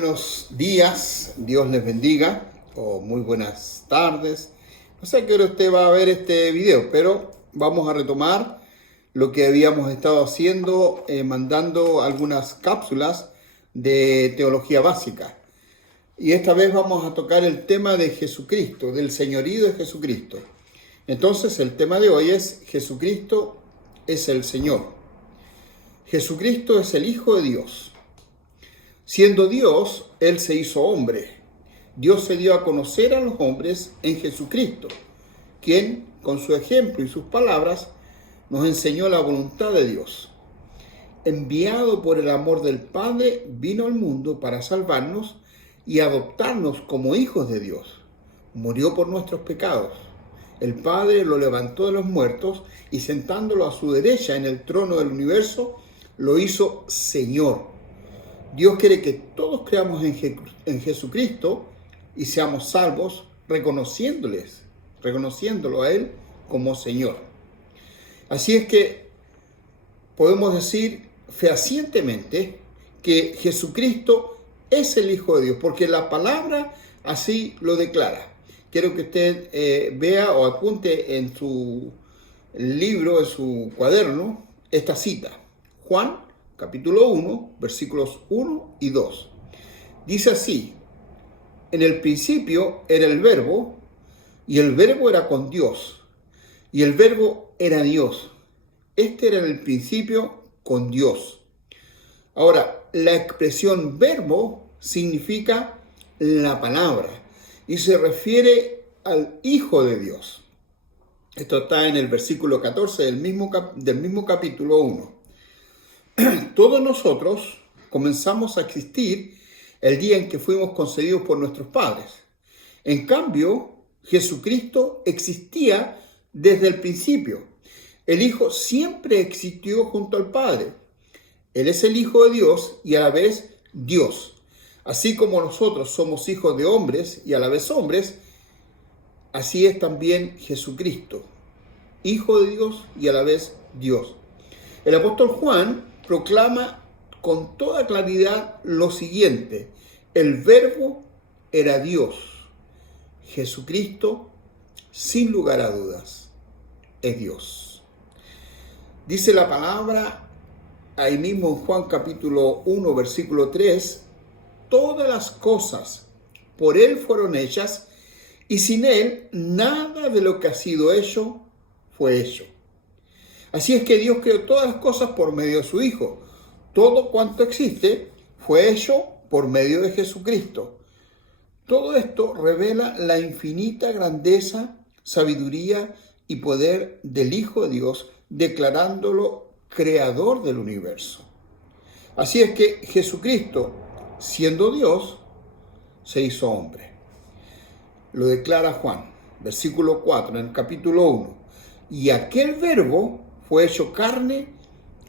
buenos días, Dios les bendiga, o muy buenas tardes. No sé a qué hora usted va a ver este video, pero vamos a retomar lo que habíamos estado haciendo, mandando algunas cápsulas de teología básica. Y esta vez vamos a tocar el tema de Jesucristo, del señorío de Jesucristo. Entonces el tema de hoy es: Jesucristo es el Señor. Jesucristo es el Hijo de Dios. Siendo Dios, Él se hizo hombre. Dios se dio a conocer a los hombres en Jesucristo, quien, con su ejemplo y sus palabras, nos enseñó la voluntad de Dios. Enviado por el amor del Padre, vino al mundo para salvarnos y adoptarnos como hijos de Dios. Murió por nuestros pecados. El Padre lo levantó de los muertos y, sentándolo a su derecha en el trono del universo, lo hizo Señor. Dios quiere que todos creamos en Jesucristo y seamos salvos reconociéndolo a Él como Señor. Así es que podemos decir fehacientemente que Jesucristo es el Hijo de Dios, porque la palabra así lo declara. Quiero que usted vea o apunte en su libro, en su cuaderno, esta cita. Juan capítulo 1, versículos 1 y 2. Dice así: en el principio era el Verbo, y el Verbo era con Dios, y el Verbo era Dios. Este era en el principio con Dios. Ahora, la expresión verbo significa la palabra y se refiere al Hijo de Dios. Esto está en el versículo 14 del mismo capítulo 1. Todos nosotros comenzamos a existir el día en que fuimos concebidos por nuestros padres. En cambio, Jesucristo existía desde el principio. El Hijo siempre existió junto al Padre. Él es el Hijo de Dios y a la vez Dios. Así como nosotros somos hijos de hombres y a la vez hombres, así es también Jesucristo, Hijo de Dios y a la vez Dios. El apóstol Juan proclama con toda claridad lo siguiente: el Verbo era Dios. Jesucristo, sin lugar a dudas, es Dios. Dice la palabra ahí mismo en Juan capítulo 1, versículo 3, todas las cosas por Él fueron hechas, y sin Él nada de lo que ha sido hecho fue hecho. Así es que Dios creó todas las cosas por medio de su Hijo. Todo cuanto existe fue hecho por medio de Jesucristo. Todo esto revela la infinita grandeza, sabiduría y poder del Hijo de Dios, declarándolo creador del universo. Así es que Jesucristo, siendo Dios, se hizo hombre. Lo declara Juan, versículo 4, en el capítulo 1. Y aquel Verbo fue hecho carne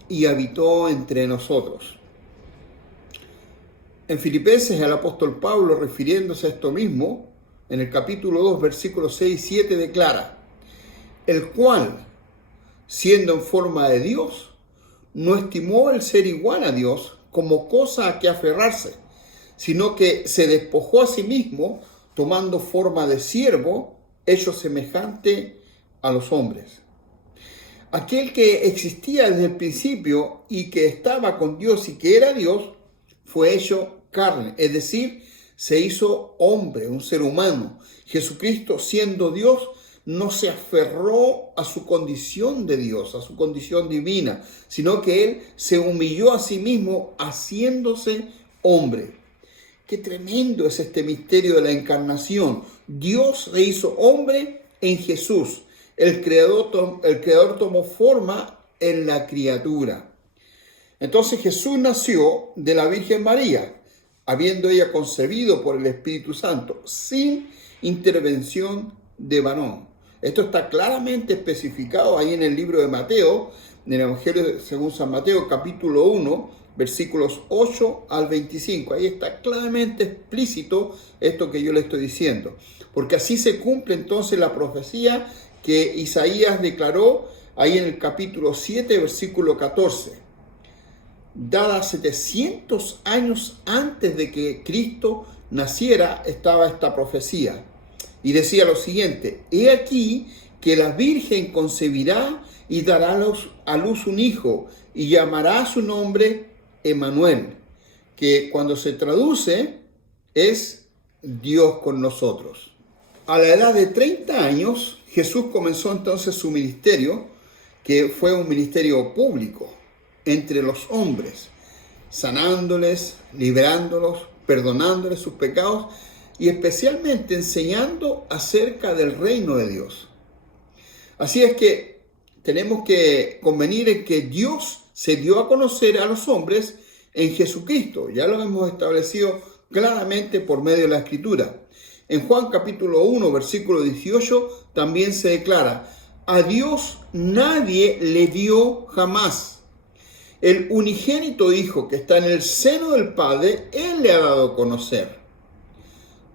y habitó entre nosotros. En Filipenses, el apóstol Pablo, refiriéndose a esto mismo, en el capítulo 2, versículos 6 y 7, declara: el cual, siendo en forma de Dios, no estimó el ser igual a Dios como cosa a que aferrarse, sino que se despojó a sí mismo, tomando forma de siervo, hecho semejante a los hombres. Aquel que existía desde el principio y que estaba con Dios y que era Dios, fue hecho carne, es decir, se hizo hombre, un ser humano. Jesucristo, siendo Dios, no se aferró a su condición de Dios, a su condición divina, sino que Él se humilló a sí mismo haciéndose hombre. Qué tremendo es este misterio de la encarnación. Dios se hizo hombre en Jesús. El Creador tomó forma en la criatura. Entonces Jesús nació de la Virgen María, habiendo ella concebido por el Espíritu Santo, sin intervención de varón. Esto está claramente especificado ahí en el libro de Mateo, en el Evangelio según San Mateo, capítulo 1, versículos 8 al 25. Ahí está claramente explícito esto que yo le estoy diciendo. Porque así se cumple entonces la profecía que Isaías declaró ahí en el capítulo 7, versículo 14. dada 700 años antes de que Cristo naciera, estaba esta profecía. Y decía lo siguiente: he aquí que la Virgen concebirá y dará a luz un hijo, y llamará su nombre Emmanuel, que cuando se traduce es Dios con nosotros. A la edad de 30 años, Jesús comenzó entonces su ministerio, que fue un ministerio público entre los hombres, sanándoles, librándolos, perdonándoles sus pecados y especialmente enseñando acerca del reino de Dios. Así es que tenemos que convenir en que Dios se dio a conocer a los hombres en Jesucristo. Ya lo hemos establecido claramente por medio de la Escritura. En Juan capítulo 1, versículo 18, también se declara: a Dios nadie le dio jamás. El unigénito Hijo que está en el seno del Padre, Él le ha dado a conocer.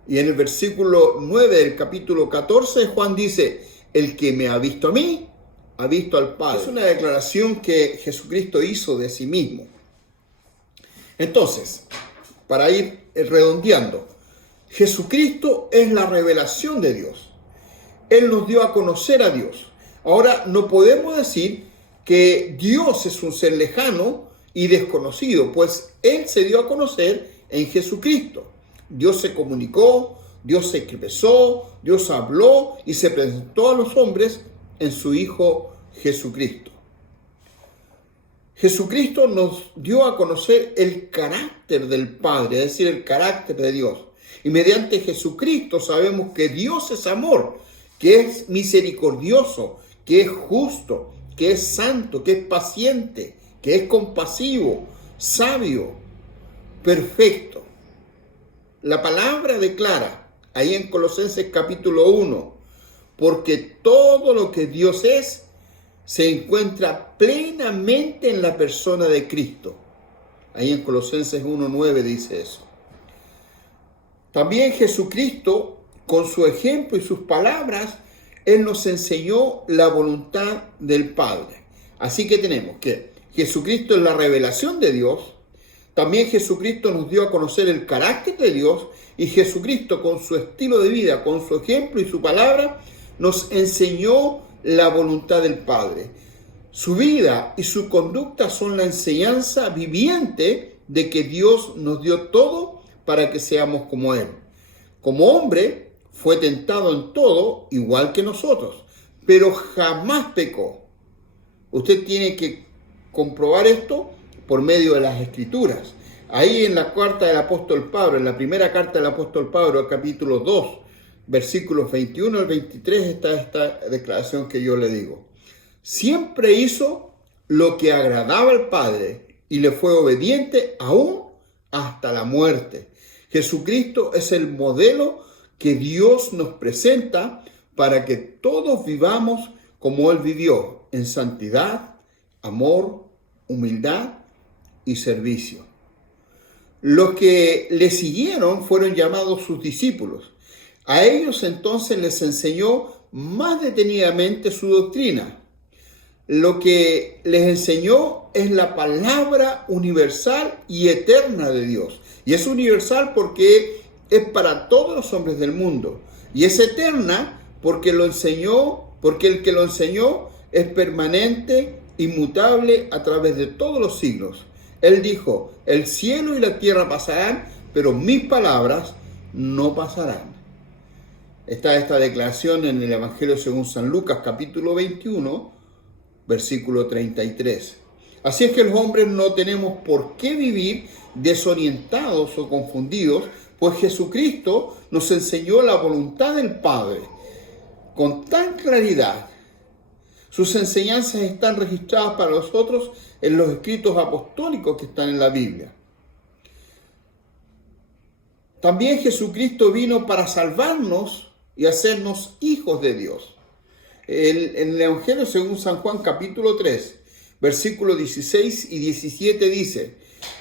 Y en el versículo 9 del capítulo 14, Juan dice: el que me ha visto a mí, ha visto al Padre. Es una declaración que Jesucristo hizo de sí mismo. Entonces, para ir redondeando, Jesucristo es la revelación de Dios. Él nos dio a conocer a Dios. Ahora, no podemos decir que Dios es un ser lejano y desconocido, pues Él se dio a conocer en Jesucristo. Dios se comunicó, Dios se expresó, Dios habló y se presentó a los hombres en su Hijo Jesucristo. Jesucristo nos dio a conocer el carácter del Padre, es decir, el carácter de Dios. Y mediante Jesucristo sabemos que Dios es amor, que es misericordioso, que es justo, que es santo, que es paciente, que es compasivo, sabio, perfecto. La palabra declara ahí en Colosenses capítulo 1, porque todo lo que Dios es se encuentra plenamente en la persona de Cristo. Ahí en Colosenses 1:9 dice eso. También Jesucristo, con su ejemplo y sus palabras, Él nos enseñó la voluntad del Padre. Así que tenemos que Jesucristo es la revelación de Dios. También Jesucristo nos dio a conocer el carácter de Dios, y Jesucristo, con su estilo de vida, con su ejemplo y su palabra, nos enseñó la voluntad del Padre. Su vida y su conducta son la enseñanza viviente de que Dios nos dio todo para que seamos como Él. Como hombre, fue tentado en todo, igual que nosotros, pero jamás pecó. Usted tiene que comprobar esto por medio de las Escrituras. Ahí en la carta del apóstol Pablo, en la primera carta del apóstol Pablo, capítulo 2, versículos 21 al 23, está esta declaración que yo le digo. Siempre hizo lo que agradaba al Padre y le fue obediente aún hasta la muerte. Jesucristo es el modelo que Dios nos presenta para que todos vivamos como Él vivió, en santidad, amor, humildad y servicio. Los que le siguieron fueron llamados sus discípulos. A ellos entonces les enseñó más detenidamente su doctrina. Lo que les enseñó es la palabra universal y eterna de Dios. Y es universal porque es para todos los hombres del mundo. Y es eterna porque el que lo enseñó es permanente, inmutable a través de todos los siglos. Él dijo: el cielo y la tierra pasarán, pero mis palabras no pasarán. Está esta declaración en el Evangelio según San Lucas, capítulo 21, versículo 33. Así es que los hombres no tenemos por qué vivir desorientados o confundidos, pues Jesucristo nos enseñó la voluntad del Padre con tan claridad. Sus enseñanzas están registradas para nosotros en los escritos apostólicos que están en la Biblia. También Jesucristo vino para salvarnos y hacernos hijos de Dios. En el Evangelio según San Juan capítulo 3, versículos 16 y 17 dice: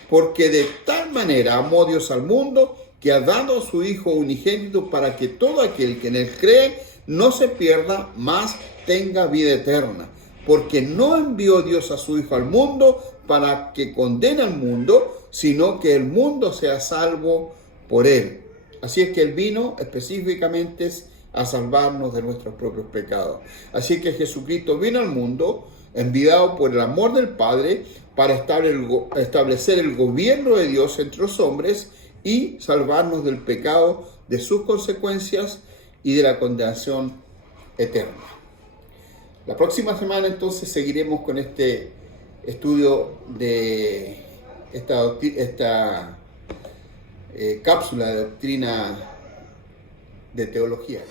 porque de tal manera amó Dios al mundo, que ha dado a su Hijo unigénito, para que todo aquel que en Él cree no se pierda, mas tenga vida eterna. Porque no envió Dios a su Hijo al mundo para que condene al mundo, sino que el mundo sea salvo por él. Así es que Él vino específicamente a salvarnos de nuestros propios pecados. Así que Jesucristo vino al mundo enviado por el amor del Padre para establecer el gobierno de Dios entre los hombres y salvarnos del pecado, de sus consecuencias y de la condenación eterna. La próxima semana entonces seguiremos con este estudio de esta cápsula de doctrina de teología.